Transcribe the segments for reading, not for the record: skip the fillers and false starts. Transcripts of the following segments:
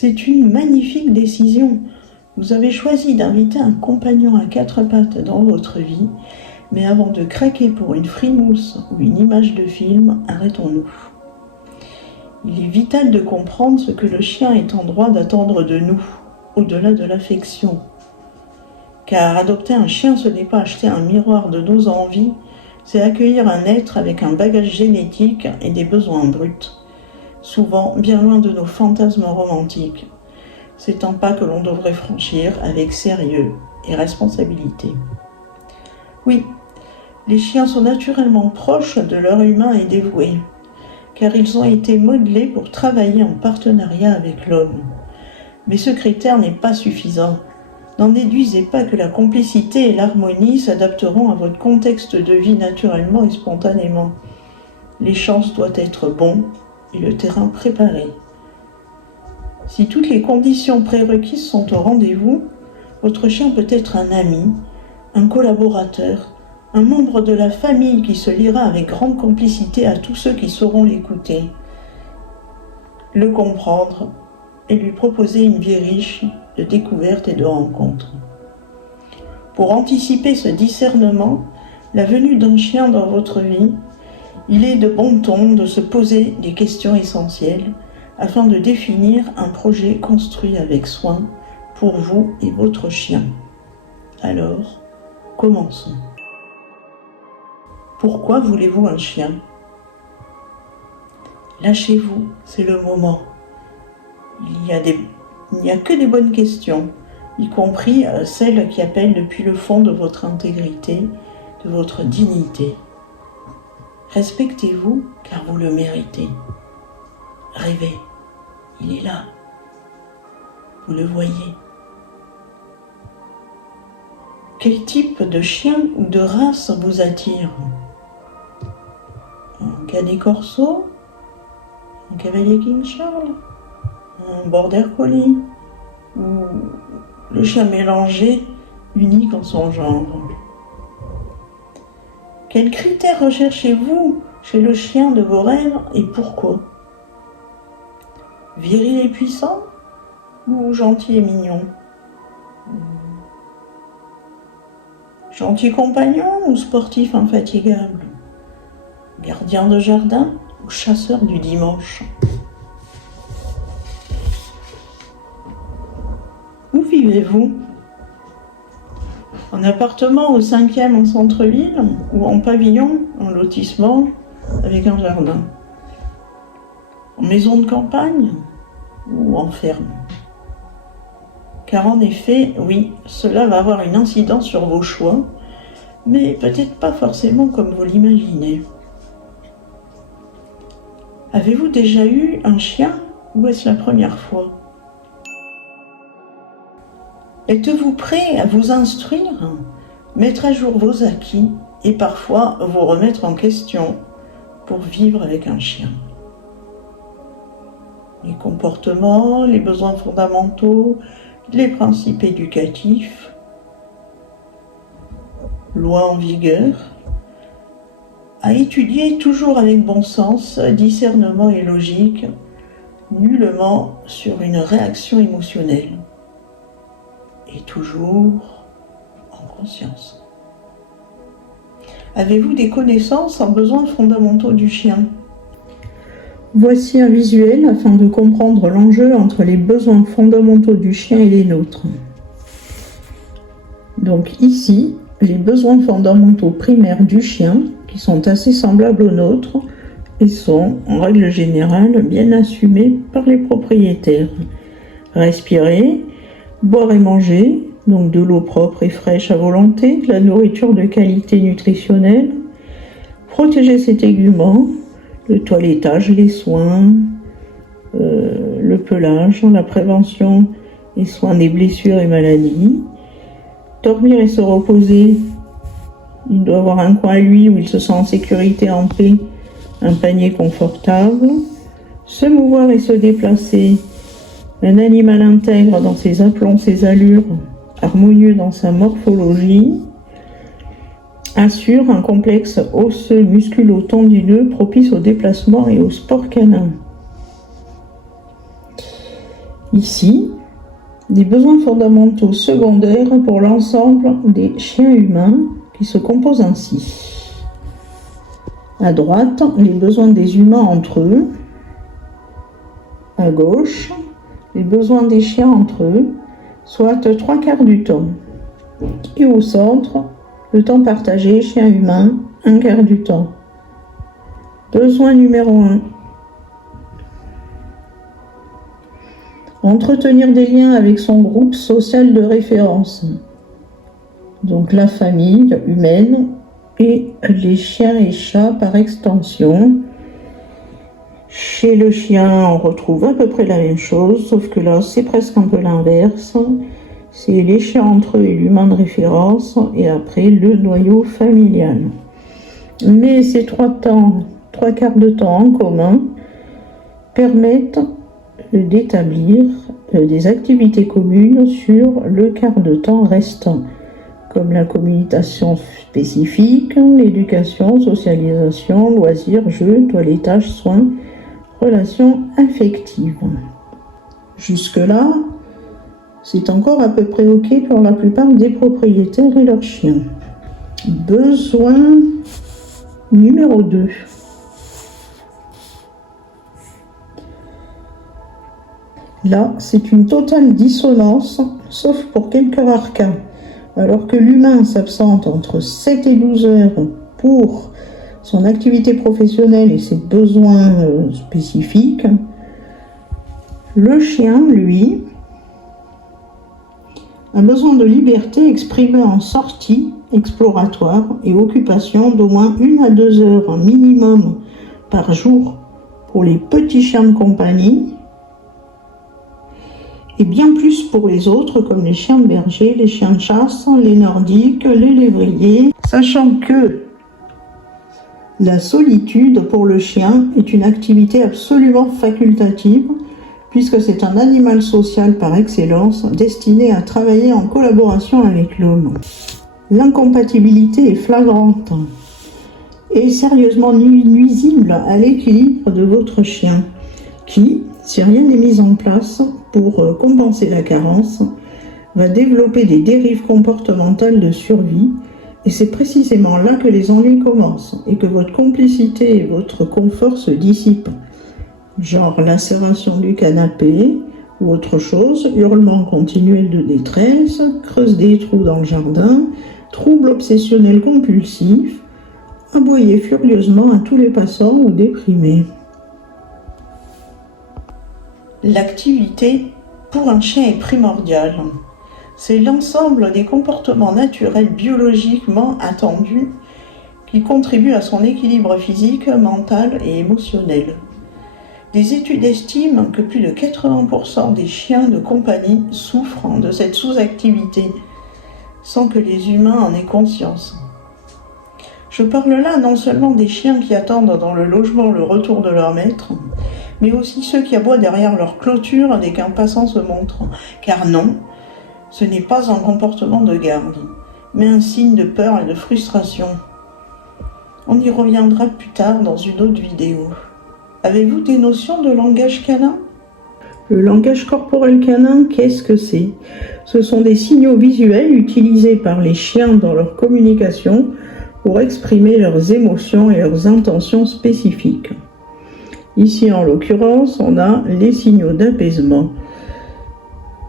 C'est une magnifique décision. Vous avez choisi d'inviter un compagnon à quatre pattes dans votre vie, mais avant de craquer pour une frimousse ou une image de film, arrêtons-nous. Il est vital de comprendre ce que le chien est en droit d'attendre de nous, au-delà de l'affection. Car adopter un chien, ce n'est pas acheter un miroir de nos envies, c'est accueillir un être avec un bagage génétique et des besoins bruts, souvent bien loin de nos fantasmes romantiques. C'est un pas que l'on devrait franchir avec sérieux et responsabilité. Oui, les chiens sont naturellement proches de leur humain et dévoués, car ils ont été modelés pour travailler en partenariat avec l'homme. Mais ce critère n'est pas suffisant. N'en déduisez pas que la complicité et l'harmonie s'adapteront à votre contexte de vie naturellement et spontanément. L'échange doit être bon et le terrain préparé. Si toutes les conditions prérequises sont au rendez-vous, votre chien peut être un ami, un collaborateur, un membre de la famille qui se liera avec grande complicité à tous ceux qui sauront l'écouter, le comprendre et lui proposer une vie riche de découvertes et de rencontres. Pour anticiper ce discernement, la venue d'un chien dans votre vie, il est de bon ton de se poser des questions essentielles afin de définir un projet construit avec soin pour vous et votre chien. Alors, commençons. Pourquoi voulez-vous un chien ? Lâchez-vous, c'est le moment. Il n'y a que des bonnes questions, y compris celles qui appellent depuis le fond de votre intégrité, de votre dignité. Respectez-vous car vous le méritez. Rêvez, il est là. Vous le voyez. Quel type de chien ou de race vous attire ? Un Canet Corso ? Un Cavalier King Charles ? Un Border Collie ? Ou le chien mélangé, unique en son genre ? Quels critères recherchez-vous chez le chien de vos rêves et pourquoi ? Viril et puissant ou gentil et mignon ? Gentil compagnon ou sportif infatigable ? Gardien de jardin ou chasseur du dimanche ? Où vivez-vous ? En appartement au 5e en centre-ville ou en pavillon, en lotissement avec un jardin ? En maison de campagne ou en ferme ? Car en effet, oui, cela va avoir une incidence sur vos choix, mais peut-être pas forcément comme vous l'imaginez. Avez-vous déjà eu un chien ou est-ce la première fois ? Êtes-vous prêt à vous instruire, mettre à jour vos acquis et parfois vous remettre en question pour vivre avec un chien ? Les comportements, les besoins fondamentaux, les principes éducatifs, loi en vigueur, à étudier toujours avec bon sens, discernement et logique, nullement sur une réaction émotionnelle. Et toujours en conscience. Avez-vous des connaissances en besoins fondamentaux du chien ? Voici un visuel afin de comprendre l'enjeu entre les besoins fondamentaux du chien et les nôtres. Donc ici, les besoins fondamentaux primaires du chien, qui sont assez semblables aux nôtres, et sont, en règle générale, bien assumés par les propriétaires. Respirer, boire et manger, donc de l'eau propre et fraîche à volonté, de la nourriture de qualité nutritionnelle, protéger ses téguments, le toilettage, les soins, le pelage, la prévention et soins des blessures et maladies, dormir et se reposer. Il doit avoir un coin à lui où il se sent en sécurité, en paix, un panier confortable, se mouvoir et se déplacer. Un animal intègre dans ses aplombs, ses allures, harmonieux dans sa morphologie, assure un complexe osseux musculo-tendineux propice au déplacement et au sport canin. Ici, des besoins fondamentaux secondaires pour l'ensemble des chiens humains qui se composent ainsi. À droite, les besoins des humains entre eux. À gauche, les besoins des chiens entre eux, soit 3/4 du temps. Et au centre, le temps partagé chien humain, 1/4 du temps. Besoin numéro 1. Entretenir des liens avec son groupe social de référence. Donc la famille humaine et les chiens et chats par extension. Chez le chien, on retrouve à peu près la même chose, sauf que là, c'est presque un peu l'inverse. C'est les chiens entre eux et l'humain de référence, et après le noyau familial. Mais ces 3/4 de temps en commun permettent d'établir des activités communes sur le quart de temps restant, comme la communication spécifique, l'éducation, socialisation, loisirs, jeux, toilettage, soins, relations affectives. Jusque-là, c'est encore à peu près OK pour la plupart des propriétaires et leurs chiens. Besoin numéro 2. Là, c'est une totale dissonance, sauf pour quelques rares cas. Alors que l'humain s'absente entre 7 et 12 heures pour son activité professionnelle et ses besoins spécifiques, le chien, lui, a besoin de liberté exprimée en sortie exploratoire et occupation d'au moins 1 à 2 heures minimum par jour pour les petits chiens de compagnie, et bien plus pour les autres comme les chiens de berger, les chiens de chasse, les nordiques, les lévriers, sachant que la solitude pour le chien est une activité absolument facultative puisque c'est un animal social par excellence destiné à travailler en collaboration avec l'homme. L'incompatibilité est flagrante et sérieusement nuisible à l'équilibre de votre chien qui, si rien n'est mis en place pour compenser la carence, va développer des dérives comportementales de survie, et c'est précisément là que les ennuis commencent et que votre complicité et votre confort se dissipent. Genre lacération du canapé ou autre chose, hurlements continuels de détresse, creuse des trous dans le jardin, troubles obsessionnels compulsifs, aboyer furieusement à tous les passants ou déprimés. L'activité pour un chien est primordiale. C'est l'ensemble des comportements naturels biologiquement attendus qui contribuent à son équilibre physique, mental et émotionnel. Des études estiment que plus de 80% des chiens de compagnie souffrent de cette sous-activité, sans que les humains en aient conscience. Je parle là non seulement des chiens qui attendent dans le logement le retour de leur maître, mais aussi ceux qui aboient derrière leur clôture dès qu'un passant se montre. Car non, ce n'est pas un comportement de garde, mais un signe de peur et de frustration. On y reviendra plus tard dans une autre vidéo. Avez-vous des notions de langage canin ? Le langage corporel canin, qu'est-ce que c'est ? Ce sont des signaux visuels utilisés par les chiens dans leur communication pour exprimer leurs émotions et leurs intentions spécifiques. Ici, en l'occurrence, on a les signaux d'apaisement,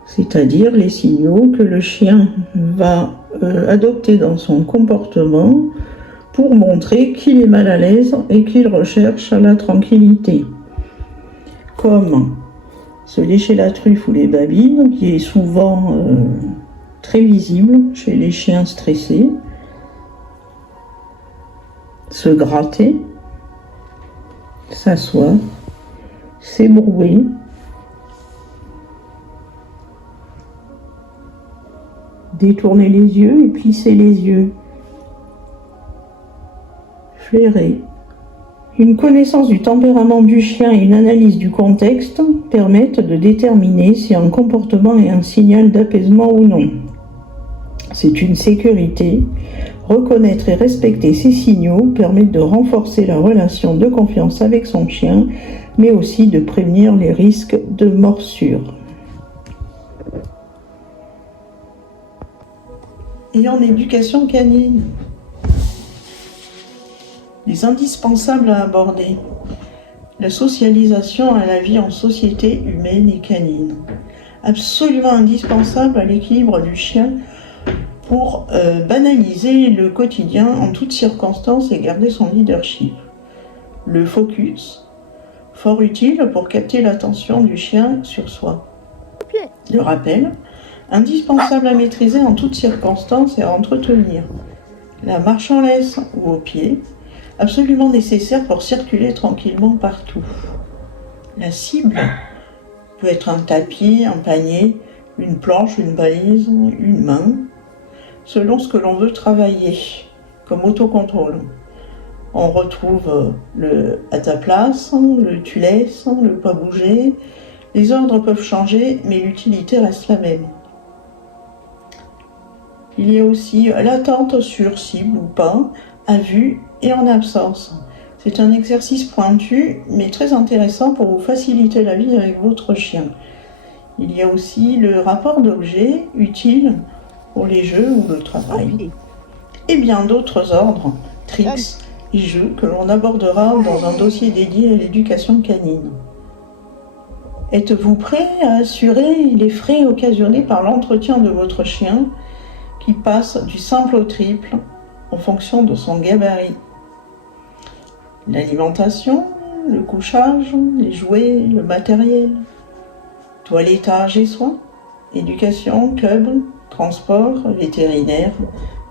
c'est-à-dire les signaux que le chien va adopter dans son comportement pour montrer qu'il est mal à l'aise et qu'il recherche la tranquillité. Comme se lécher la truffe ou les babines, qui est souvent très visible chez les chiens stressés. Se gratter, s'asseoir, s'ébrouer, détourner les yeux et plisser les yeux, flairer. Une connaissance du tempérament du chien et une analyse du contexte permettent de déterminer si un comportement est un signal d'apaisement ou non. C'est une sécurité. Reconnaître et respecter ces signaux permet de renforcer la relation de confiance avec son chien, mais aussi de prévenir les risques de morsure. et en éducation canine. Les indispensables à aborder. La socialisation à la vie en société humaine et canine. Absolument indispensable à l'équilibre du chien pour banaliser le quotidien en toutes circonstances et garder son leadership. Le focus, fort utile pour capter l'attention du chien sur soi. Le rappel, indispensable à maîtriser en toutes circonstances et à entretenir. La marche en laisse ou au pied, absolument nécessaire pour circuler tranquillement partout. La cible peut être un tapis, un panier, une planche, une balise, une main, selon ce que l'on veut travailler, comme autocontrôle. On retrouve le à ta place, le tu laisses, le pas bouger. Les ordres peuvent changer, mais l'utilité reste la même. Il y a aussi l'attente sur cible ou pas, à vue et en absence. C'est un exercice pointu, mais très intéressant pour vous faciliter la vie avec votre chien. Il y a aussi le rapport d'objets, utile pour les jeux ou le travail. Et bien d'autres ordres, tricks et jeux que l'on abordera dans un dossier dédié à l'éducation canine. Êtes-vous prêt à assurer les frais occasionnés par l'entretien de votre chien qui passe du simple au triple en fonction de son gabarit? L'alimentation, le couchage, les jouets, le matériel, toilettage et soins, éducation, club, transport, vétérinaire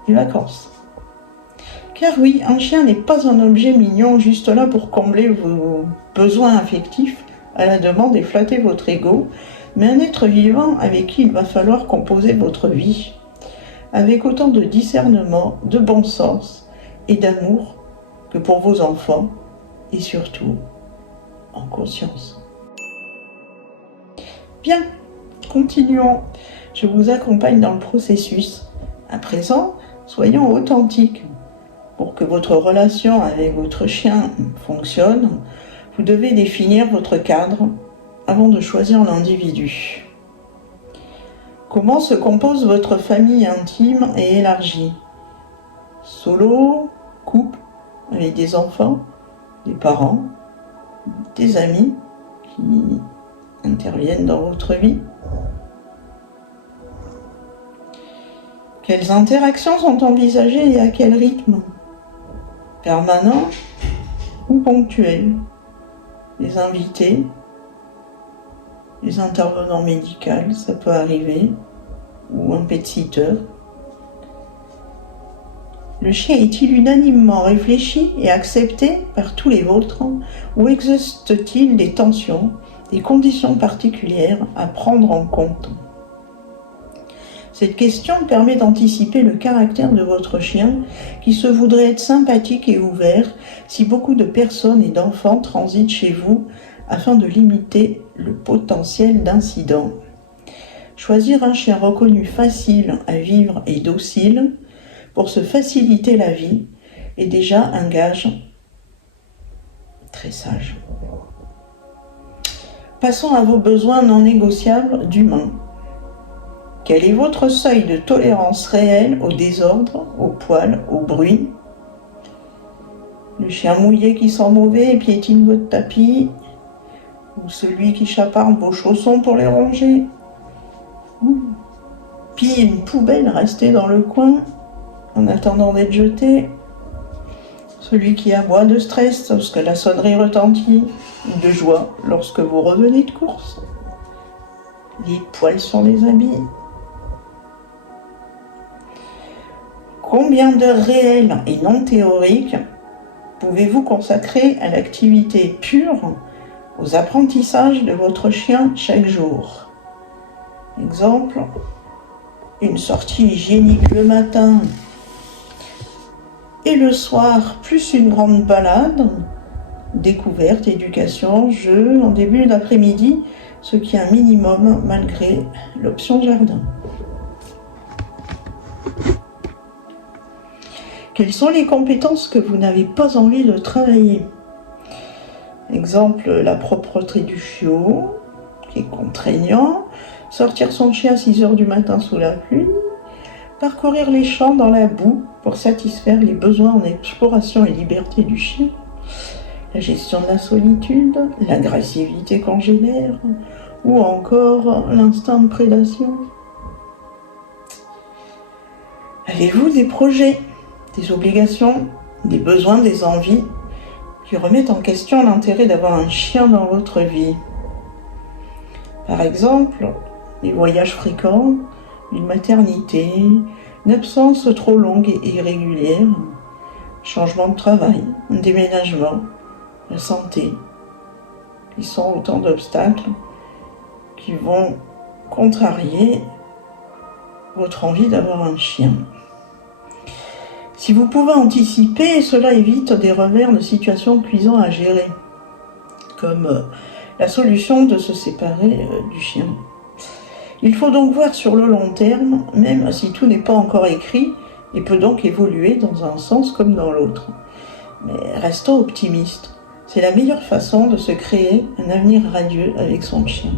et vacances. Car oui, un chien n'est pas un objet mignon juste là pour combler vos besoins affectifs à la demande et flatter votre ego, mais un être vivant avec qui il va falloir composer votre vie, avec autant de discernement, de bon sens et d'amour que pour vos enfants, et surtout en conscience. Bien, continuons. Je vous accompagne dans le processus. À présent, soyons authentiques. Pour que votre relation avec votre chien fonctionne, vous devez définir votre cadre avant de choisir l'individu. Comment se compose votre famille intime et élargie? Solo, couple, avec des enfants, des parents, des amis qui interviennent dans votre vie. Quelles interactions sont envisagées et à quel rythme? Permanent ou ponctuel? Les invités, les intervenants médicaux, ça peut arriver, ou un pet-sitter. Le chien est-il unanimement réfléchi et accepté par tous les vôtres, ou existe-t-il des tensions, des conditions particulières à prendre en compte? Cette question permet d'anticiper le caractère de votre chien qui se voudrait être sympathique et ouvert si beaucoup de personnes et d'enfants transitent chez vous afin de limiter le potentiel d'incidents. Choisir un chien reconnu facile à vivre et docile pour se faciliter la vie est déjà un gage très sage. Passons à vos besoins non négociables d'humain. Quel est votre seuil de tolérance réel au désordre, au poil, au bruit? Le chien mouillé qui sent mauvais et piétine votre tapis? Ou celui qui chaparde vos chaussons pour les ronger? Puis une poubelle restée dans le coin en attendant d'être jetée? Celui qui aboie de stress lorsque la sonnerie retentit, ou de joie lorsque vous revenez de course? Les poils sur les habits? Combien d'heures réelles et non théoriques pouvez-vous consacrer à l'activité pure, aux apprentissages de votre chien chaque jour? Exemple, une sortie hygiénique le matin et le soir, plus une grande balade, découverte, éducation, jeu en début d'après-midi, ce qui est un minimum malgré l'option jardin. Quelles sont les compétences que vous n'avez pas envie de travailler? Exemple, la propreté du chiot, qui est contraignant, sortir son chien à 6 heures du matin sous la pluie, Parcourir les champs dans la boue pour satisfaire les besoins en exploration et liberté du chien, la gestion de la solitude, l'agressivité congénère ou encore l'instinct de prédation. Avez-vous des projets, des obligations, des besoins, des envies qui remettent en question l'intérêt d'avoir un chien dans votre vie? Par exemple, des voyages fréquents, une maternité, une absence trop longue et irrégulière, changement de travail, un déménagement, la santé, qui sont autant d'obstacles qui vont contrarier votre envie d'avoir un chien. Si vous pouvez anticiper, cela évite des revers de situations cuisants à gérer, comme la solution de se séparer du chien. Il faut donc voir sur le long terme, même si tout n'est pas encore écrit, et peut donc évoluer dans un sens comme dans l'autre. Mais restons optimistes, c'est la meilleure façon de se créer un avenir radieux avec son chien.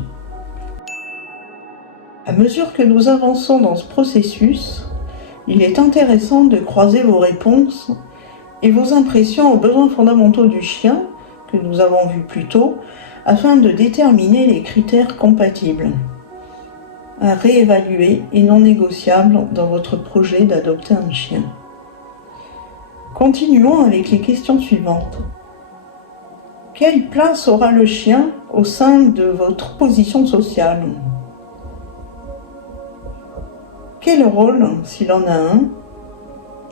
À mesure que nous avançons dans ce processus, il est intéressant de croiser vos réponses et vos impressions aux besoins fondamentaux du chien, que nous avons vus plus tôt, afin de déterminer les critères compatibles à réévaluer et non négociables dans votre projet d'adopter un chien. Continuons avec les questions suivantes. Quelle place aura le chien au sein de votre position sociale? Quel rôle, s'il en a un?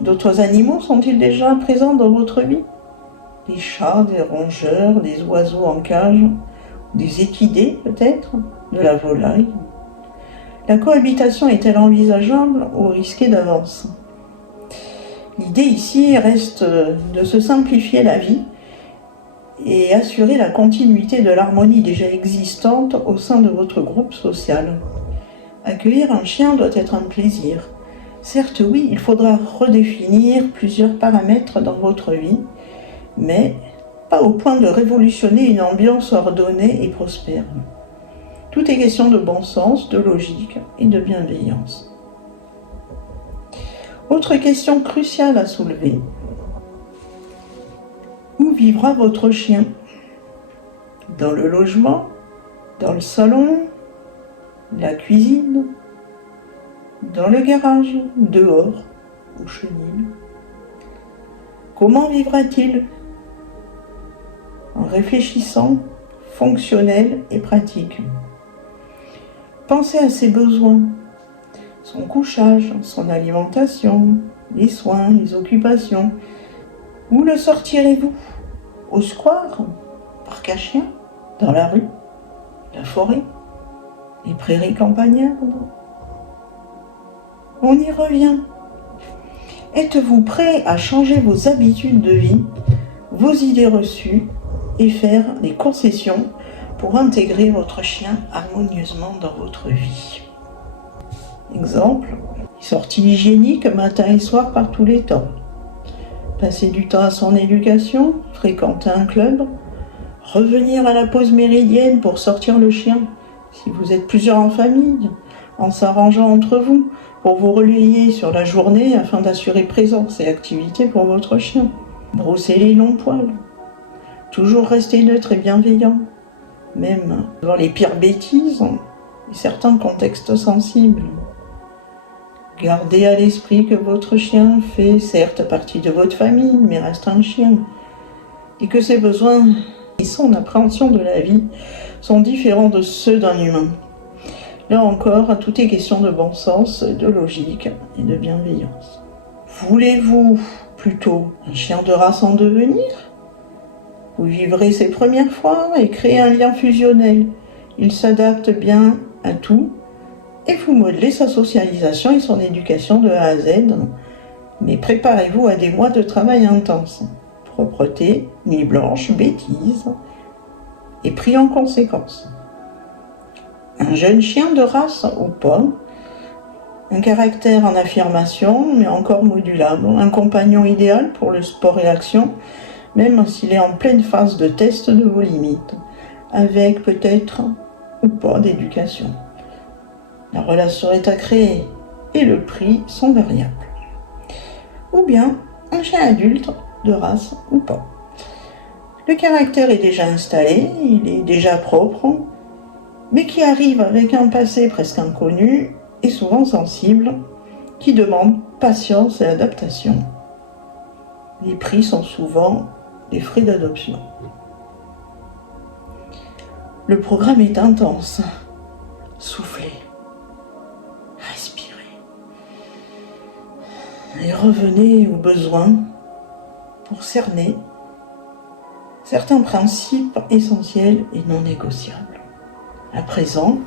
D'autres animaux sont-ils déjà présents dans votre vie? Des chats, des rongeurs, des oiseaux en cage, des équidés peut-être, de la volaille? La cohabitation est-elle envisageable ou risquée d'avance? L'idée ici reste de se simplifier la vie et assurer la continuité de l'harmonie déjà existante au sein de votre groupe social. Accueillir un chien doit être un plaisir. Certes, oui, il faudra redéfinir plusieurs paramètres dans votre vie, mais pas au point de révolutionner une ambiance ordonnée et prospère. Tout est question de bon sens, de logique et de bienveillance. Autre question cruciale à soulever. Où vivra votre chien? Dans le logement? Dans le salon? La cuisine? Dans le garage? Dehors? Au chenil? Comment vivra-t-il? En réfléchissant, fonctionnel et pratique. Pensez à ses besoins, son couchage, son alimentation, les soins, les occupations. Où le sortirez-vous? Au square? Parc à chiens? Dans la rue? La forêt? Les prairies campagnardes? On y revient. Êtes-vous prêt à changer vos habitudes de vie, vos idées reçues et faire des concessions pour intégrer votre chien harmonieusement dans votre vie? Exemple, sortie hygiénique matin et soir par tous les temps. Passer du temps à son éducation, fréquenter un club, revenir à la pause méridienne pour sortir le chien, si vous êtes plusieurs en famille, en s'arrangeant entre vous pour vous relayer sur la journée afin d'assurer présence et activité pour votre chien. Brosser les longs poils. Toujours rester neutre et bienveillant, même dans les pires bêtises et certains contextes sensibles. Gardez à l'esprit que votre chien fait certes partie de votre famille, mais reste un chien, et que ses besoins et son appréhension de la vie sont différents de ceux d'un humain. Là encore, tout est question de bon sens, de logique et de bienveillance. Voulez-vous plutôt un chien de race en devenir? Vous vivrez ses premières fois et créez un lien fusionnel. Il s'adapte bien à tout et vous modelez sa socialisation et son éducation de A à Z. Mais préparez-vous à des mois de travail intense. Propreté, nuit blanche, bêtises et prix en conséquence. Un jeune chien de race ou pas, un caractère en affirmation mais encore modulable, un compagnon idéal pour le sport et l'action, même s'il est en pleine phase de test de vos limites, avec peut-être ou pas d'éducation. La relation est à créer, et le prix sont variables. Ou bien un chien adulte, de race ou pas. Le caractère est déjà installé, il est déjà propre, mais qui arrive avec un passé presque inconnu et souvent sensible, qui demande patience et adaptation. Les prix sont souvent des frais d'adoption. Le programme est intense. Soufflez, respirez et revenez aux besoins pour cerner certains principes essentiels et non négociables. À présent,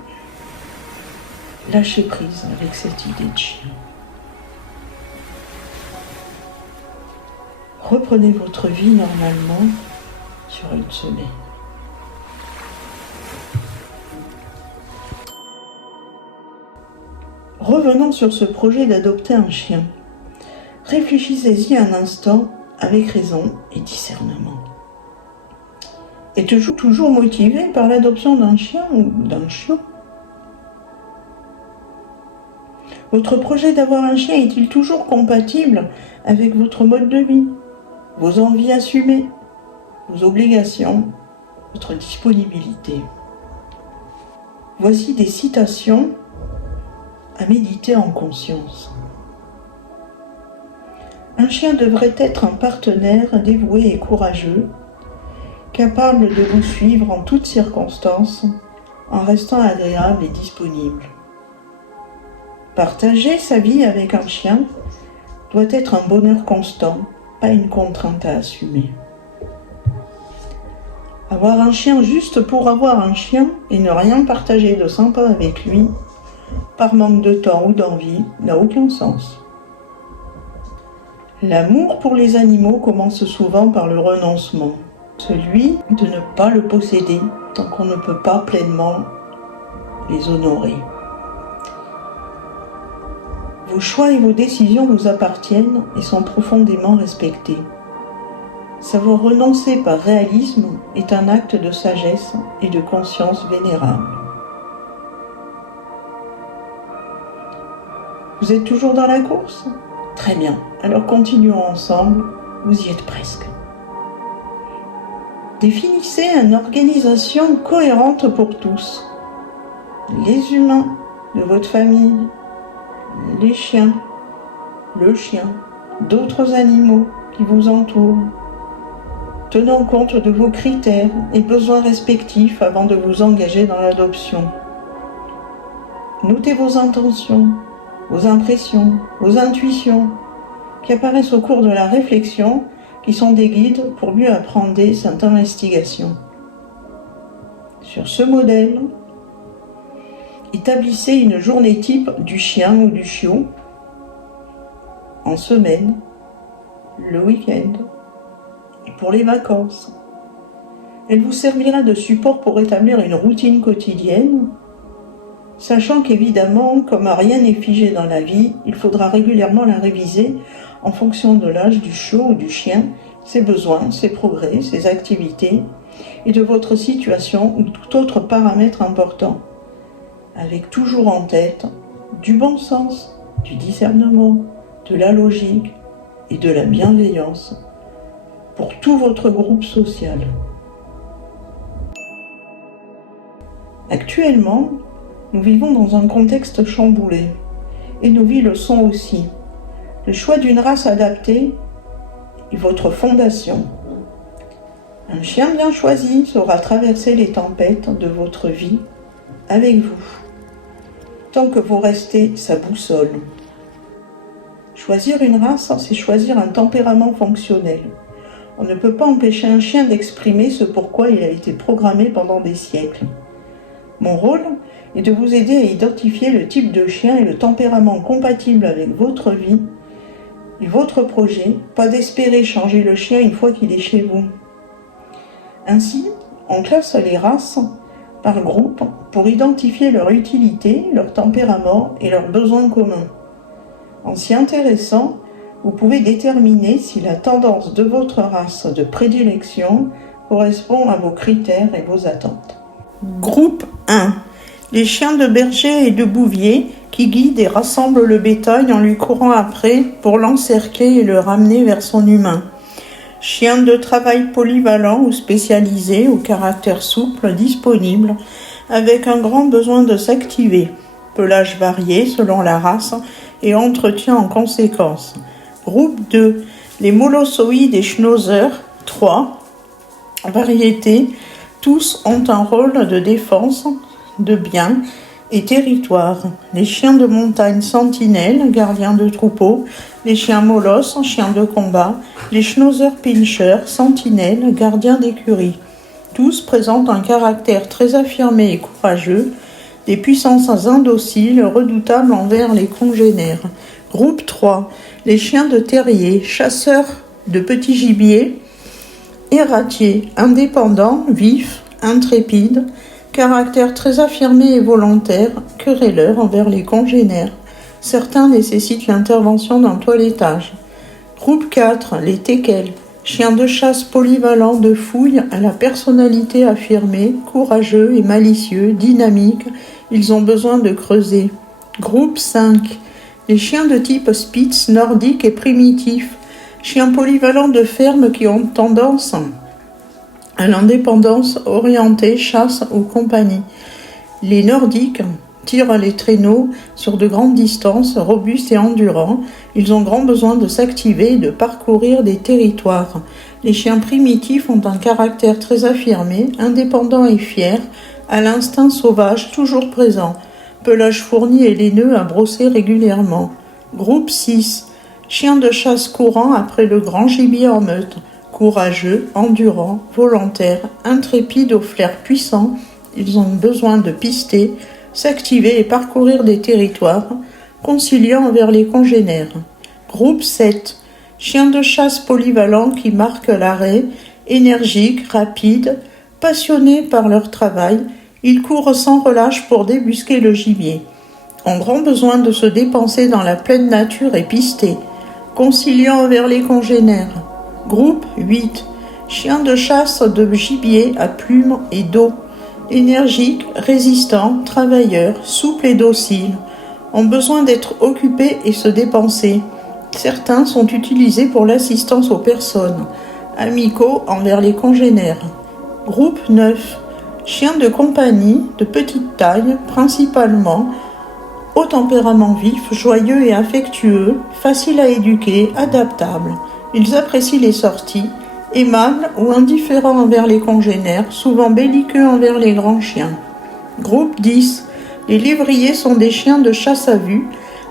lâchez prise avec cette idée de chien. Reprenez votre vie normalement sur une semaine. Revenons sur ce projet d'adopter un chien. Réfléchissez-y un instant avec raison et discernement. Êtes-vous toujours motivé par l'adoption d'un chien ou d'un chiot? Votre projet d'avoir un chien est-il toujours compatible avec votre mode de vie, vos envies assumées, vos obligations, votre disponibilité? Voici des citations à méditer en conscience. Un chien devrait être un partenaire dévoué et courageux, capable de vous suivre en toutes circonstances, en restant agréable et disponible. Partager sa vie avec un chien doit être un bonheur constant, pas une contrainte à assumer. Avoir un chien juste pour avoir un chien et ne rien partager de sympa avec lui, par manque de temps ou d'envie, n'a aucun sens. L'amour pour les animaux commence souvent par le renoncement, celui de ne pas le posséder tant qu'on ne peut pas pleinement les honorer. Vos choix et vos décisions vous appartiennent et sont profondément respectés. Savoir renoncer par réalisme est un acte de sagesse et de conscience vénérable. Vous êtes toujours dans la course? Très bien, alors continuons ensemble, vous y êtes presque. Définissez une organisation cohérente pour tous. Les humains de votre famille, les chiens, le chien, d'autres animaux qui vous entourent. Tenant compte de vos critères et besoins respectifs avant de vous engager dans l'adoption. Notez vos intentions, vos impressions, vos intuitions qui apparaissent au cours de la réflexion, qui sont des guides pour mieux apprendre cette investigation. Sur ce modèle, établissez une journée type du chien ou du chiot en semaine, le week-end et pour les vacances. Elle vous servira de support pour établir une routine quotidienne, sachant qu'évidemment, comme rien n'est figé dans la vie, il faudra régulièrement la réviser en fonction de l'âge du chiot ou du chien, ses besoins, ses progrès, ses activités et de votre situation ou tout autre paramètre important, avec toujours en tête du bon sens, du discernement, de la logique et de la bienveillance pour tout votre groupe social. Actuellement, nous vivons dans un contexte chamboulé, et nos vies le sont aussi. Le choix d'une race adaptée est votre fondation. Un chien bien choisi saura traverser les tempêtes de votre vie avec vous, tant que vous restez sa boussole. Choisir une race, c'est choisir un tempérament fonctionnel. On ne peut pas empêcher un chien d'exprimer ce pourquoi il a été programmé pendant des siècles. Mon rôle est de vous aider à identifier le type de chien et le tempérament compatible avec votre vie et votre projet, pas d'espérer changer le chien une fois qu'il est chez vous. Ainsi, on classe les races par groupe pour identifier leur utilité, leur tempérament et leurs besoins communs. En s'y intéressant, vous pouvez déterminer si la tendance de votre race de prédilection correspond à vos critères et vos attentes. Groupe 1. Les chiens de berger et de bouvier qui guide et rassemble le bétail en lui courant après pour l'encercler et le ramener vers son humain. Chien de travail polyvalent ou spécialisé, au caractère souple, disponible, avec un grand besoin de s'activer. Pelage varié selon la race et entretien en conséquence. Groupe 2. Les molossoïdes et schnauzers, 3 variétés, tous ont un rôle de défense de biens et territoire. Les chiens de montagne sentinelles, gardiens de troupeaux, les chiens molosses, chiens de combat, les schnauzer pinschers, sentinelles, gardiens d'écurie. Tous présentent un caractère très affirmé et courageux, des puissances indociles, redoutables envers les congénères. Groupe 3. Les chiens de terrier, chasseurs de petits gibiers, hératiers, indépendants, vifs, intrépides, caractère très affirmé et volontaire, querelleurs envers les congénères. Certains nécessitent l'intervention d'un toilettage. Groupe 4. Les teckels, chiens de chasse polyvalents de fouille à la personnalité affirmée, courageux et malicieux, dynamiques, ils ont besoin de creuser. Groupe 5. Les chiens de type Spitz, nordiques et primitifs, chiens polyvalents de ferme qui ont tendance à l'indépendance, orientée, chasse ou compagnie. Les nordiques tirent les traîneaux sur de grandes distances, robustes et endurants. Ils ont grand besoin de s'activer et de parcourir des territoires. Les chiens primitifs ont un caractère très affirmé, indépendant et fier, à l'instinct sauvage toujours présent. Pelage fourni et laineux à brosser régulièrement. Groupe 6. Chiens de chasse courant après le grand gibier en meute. Courageux, endurants, volontaires, intrépides au flair puissant, ils ont besoin de pister, s'activer et parcourir des territoires, conciliant envers les congénères. Groupe 7. Chiens de chasse polyvalents qui marquent l'arrêt, énergiques, rapides, passionnés par leur travail, ils courent sans relâche pour débusquer le gibier. Ont grand besoin de se dépenser dans la pleine nature et pister, conciliant envers les congénères. Groupe 8. Chiens de chasse de gibier à plumes et dos, énergiques, résistants, travailleurs, souples et dociles, ont besoin d'être occupés et se dépenser. Certains sont utilisés pour l'assistance aux personnes, amicaux envers les congénères. Groupe 9. Chiens de compagnie, de petite taille, principalement, au tempérament vif, joyeux et affectueux, faciles à éduquer, adaptables. Ils apprécient les sorties, aimables ou indifférents envers les congénères, souvent belliqueux envers les grands chiens. Groupe 10. Les lévriers sont des chiens de chasse à vue,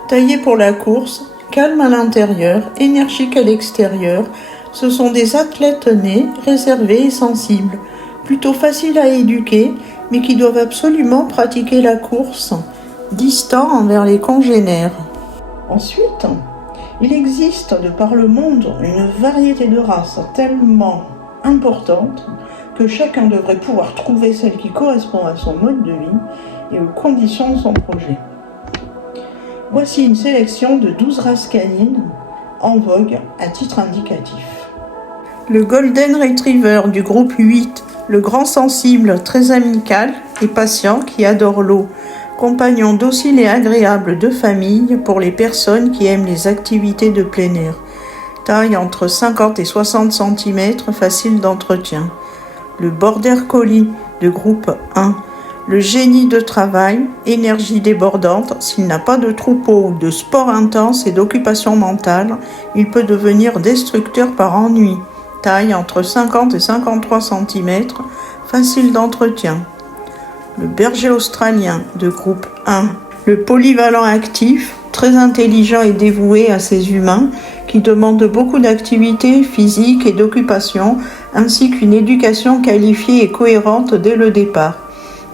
taillés pour la course, calmes à l'intérieur, énergiques à l'extérieur. Ce sont des athlètes nés, réservés et sensibles, plutôt faciles à éduquer, mais qui doivent absolument pratiquer la course, distants envers les congénères. Ensuite, il existe de par le monde une variété de races tellement importante que chacun devrait pouvoir trouver celle qui correspond à son mode de vie et aux conditions de son projet. Voici une sélection de 12 races canines en vogue à titre indicatif. Le Golden Retriever du groupe 8, le grand sensible, très amical et patient qui adore l'eau, compagnon docile et agréable de famille pour les personnes qui aiment les activités de plein air. Taille entre 50 et 60 cm, facile d'entretien. Le Border Collie de groupe 1, le génie de travail, énergie débordante. S'il n'a pas de troupeau ou de sport intense et d'occupation mentale, il peut devenir destructeur par ennui. Taille entre 50 et 53 cm, facile d'entretien. Le berger australien de groupe 1, le polyvalent actif, très intelligent et dévoué à ses humains, qui demande beaucoup d'activité physique et d'occupation, ainsi qu'une éducation qualifiée et cohérente dès le départ.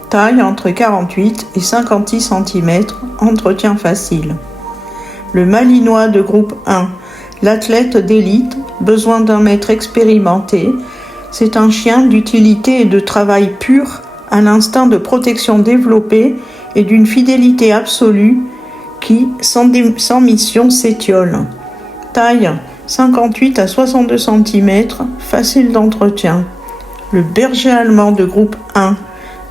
Taille entre 48 et 56 cm, entretien facile. Le malinois de groupe 1, l'athlète d'élite, besoin d'un maître expérimenté. C'est un chien d'utilité et de travail pur, à l'instinct de protection développé et d'une fidélité absolue qui, sans mission, s'étiole. Taille 58 à 62 cm, facile d'entretien. Le berger allemand de groupe 1,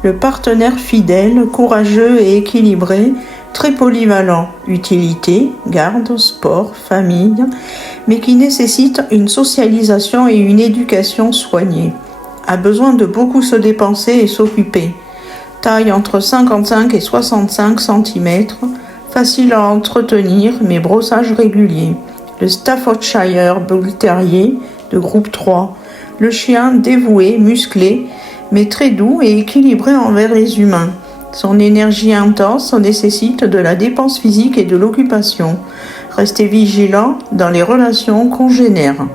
le partenaire fidèle, courageux et équilibré, Très polyvalent, utilité, garde, sport, famille, mais qui nécessite une socialisation et une éducation soignée. A besoin de beaucoup se dépenser et s'occuper. Taille entre 55 et 65 cm, facile à entretenir mais brossage régulier. Le Staffordshire Bull Terrier de groupe 3. Le chien dévoué, musclé, mais très doux et équilibré envers les humains. Son énergie intense nécessite de la dépense physique et de l'occupation. Restez vigilant dans les relations congénères.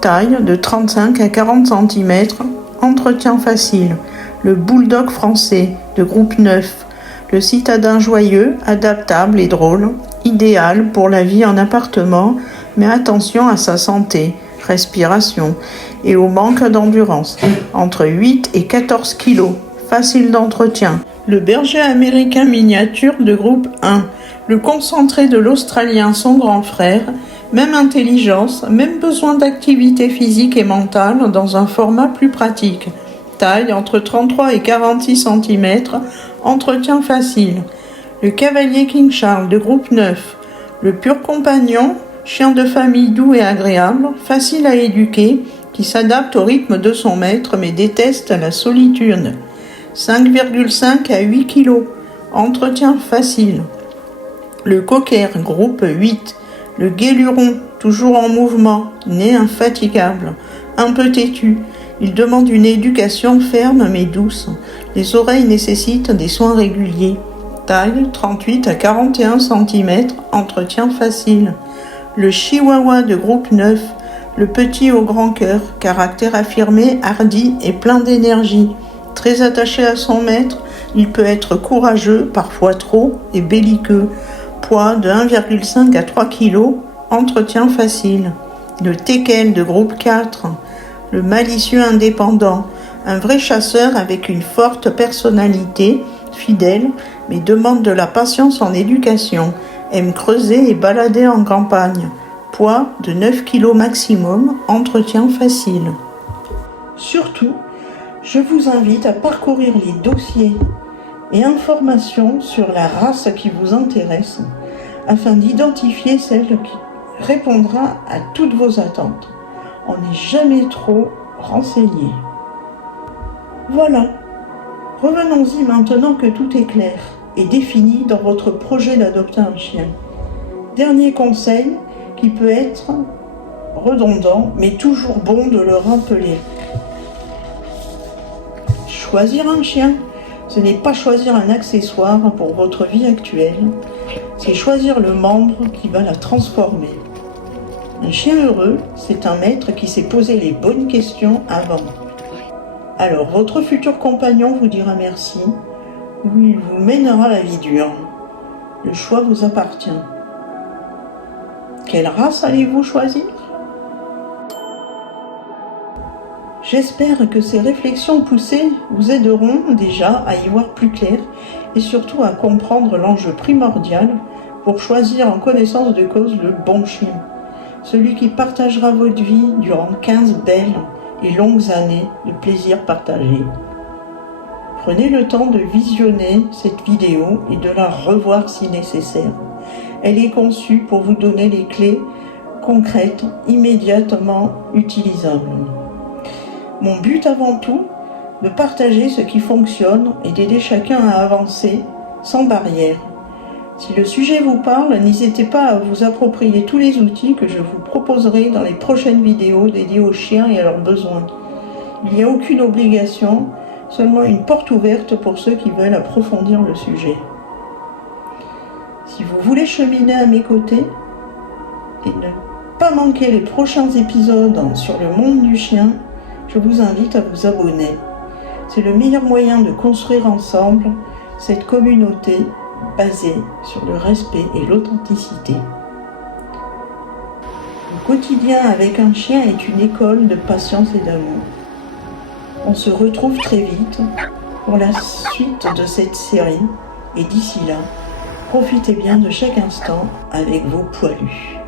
Taille de 35 à 40 cm, entretien facile. Le bulldog français de groupe 9. Le citadin joyeux, adaptable et drôle, idéal pour la vie en appartement, mais attention à sa santé, respiration et au manque d'endurance. Entre 8 et 14 kg, facile d'entretien. Le berger américain miniature de groupe 1. Le concentré de l'Australien, son grand frère. Même intelligence, même besoin d'activité physique et mentale dans un format plus pratique. Taille entre 33 et 46 cm, entretien facile. Le cavalier King Charles de groupe 9. Le pur compagnon, chien de famille doux et agréable, facile à éduquer, qui s'adapte au rythme de son maître mais déteste la solitude. 5,5 à 8 kg, entretien facile. Le cocker, groupe 8. Le guéluron, toujours en mouvement, né infatigable, un peu têtu. Il demande une éducation ferme mais douce. Les oreilles nécessitent des soins réguliers. Taille 38 à 41 cm, entretien facile. Le chihuahua de groupe 9. Le petit au grand cœur, caractère affirmé, hardi et plein d'énergie. Très attaché à son maître, il peut être courageux, parfois trop, et belliqueux. Poids de 1,5 à 3 kg, entretien facile. Le teckel de groupe 4. Le malicieux indépendant, un vrai chasseur avec une forte personnalité, fidèle, mais demande de la patience en éducation, aime creuser et balader en campagne. Poids de 9 kg maximum, entretien facile. Surtout, je vous invite à parcourir les dossiers et informations sur la race qui vous intéresse afin d'identifier celle qui répondra à toutes vos attentes. On n'est jamais trop renseigné. Voilà, revenons-y maintenant que tout est clair et défini dans votre projet d'adopter un chien. Dernier conseil qui peut être redondant mais toujours bon de le rappeler. Choisir un chien, ce n'est pas choisir un accessoire pour votre vie actuelle, c'est choisir le membre qui va la transformer. Un chien heureux, c'est un maître qui s'est posé les bonnes questions avant. Alors votre futur compagnon vous dira merci, ou il vous mènera la vie dure. Le choix vous appartient. Quelle race allez-vous choisir ? J'espère que ces réflexions poussées vous aideront déjà à y voir plus clair et surtout à comprendre l'enjeu primordial pour choisir en connaissance de cause le bon chien, celui qui partagera votre vie durant 15 belles et longues années de plaisir partagé. Prenez le temps de visionner cette vidéo et de la revoir si nécessaire. Elle est conçue pour vous donner les clés concrètes, immédiatement utilisables. Mon but avant tout, de partager ce qui fonctionne et d'aider chacun à avancer sans barrière. Si le sujet vous parle, n'hésitez pas à vous approprier tous les outils que je vous proposerai dans les prochaines vidéos dédiées aux chiens et à leurs besoins. Il n'y a aucune obligation, seulement une porte ouverte pour ceux qui veulent approfondir le sujet. Si vous voulez cheminer à mes côtés et ne pas manquer les prochains épisodes sur le monde du chien, je vous invite à vous abonner. C'est le meilleur moyen de construire ensemble cette communauté basée sur le respect et l'authenticité. Le quotidien avec un chien est une école de patience et d'amour. On se retrouve très vite pour la suite de cette série et d'ici là, profitez bien de chaque instant avec vos poilus.